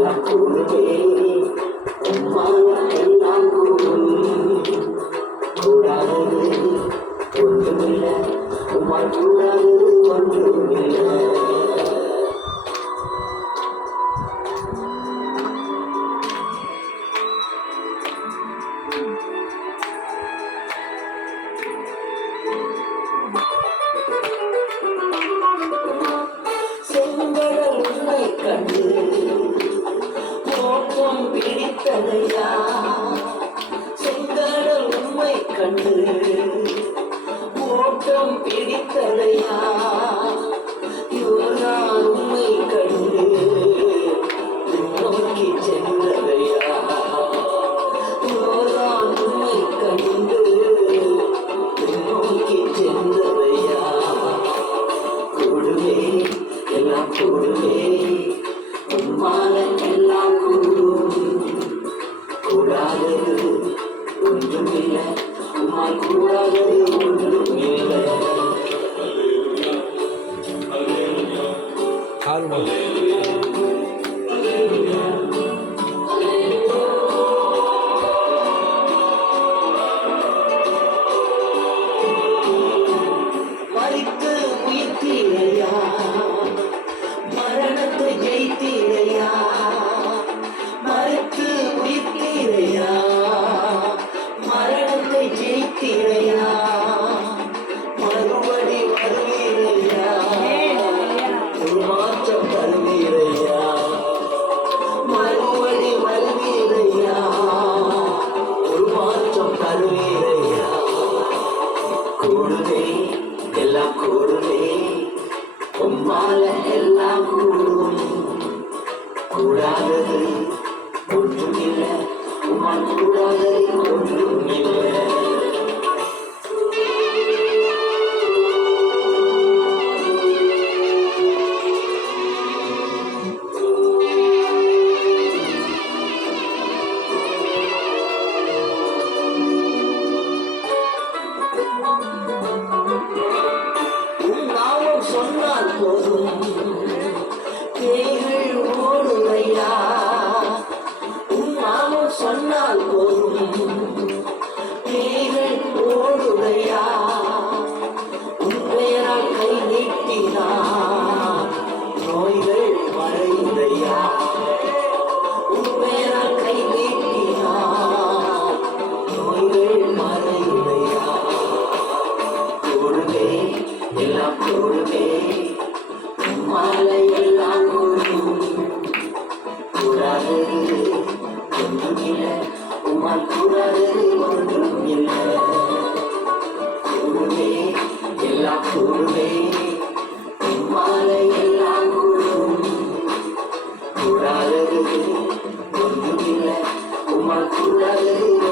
எல்லாம் கூடுவே உம்மால எல்லாம் கூடும் கூடாதது ஒன்றுமில்லை உம்மால் கூடாதது ஒன்றுமில்லை கண்டு மோட்சம் பிடித்ததையா செங்கடல் உண்மை கண்டு மோட்சம் பிடித்ததையா யோர்தான் உண்மை கண்டு நோக்கி சென்றதையா யோர்தான் உண்மை கண்டு நோக்கி சென்றதையா கூடுவே எல்லாம் கூடுவே உம்மால எல்லாம் கூடும் கூடாதது ஒன்றுமில்லை உம்மால் கூடாதது ஒன்றுமில்லை மரித்து உயிர்த்தீரையா மரணத்தை ஜெயித்தீரையா மறுத்து உயிர்த்தீரையா மரணத்தை ஜெயித்தீரையா மறுபடி வருவீரையா ஒரு மாற்றம் தருவீரையா மறுபடி வருவீரையா ஒரு மாற்றம் தருவீரையா கூடுதே எல்லாம் கூடுதே உம்மால எல்லாம் கூடும் கூடாதது ஒன்றுமில்லை உம்மால் கூடாதது ஒன்றுமில்லை சொன்னால் போதும் பேய்கள் ஓடுவையா உன் நாமம் சொன்னால் போதும் பேய்கள் ஓடுவையா உன் பெயரால் கை நீட்டினா நோய்கள் மறையுதையா உன் பெயரால் கை நீட்டினா நோய்கள் மறையுதையா கூடுவே எல்லாம் கூடுவே உம்மாலை எல்லாம் கூடும் கூடாதது ஒன்றுமில்லை உம்மால் கூடாதது ஒன்றுமில்லை கூடுவே எல்லாம் கூடுவே உம்மாலை எல்லாம் கூடும் கூடாதது ஒன்றுமில்லை உம்மால் கூடாதது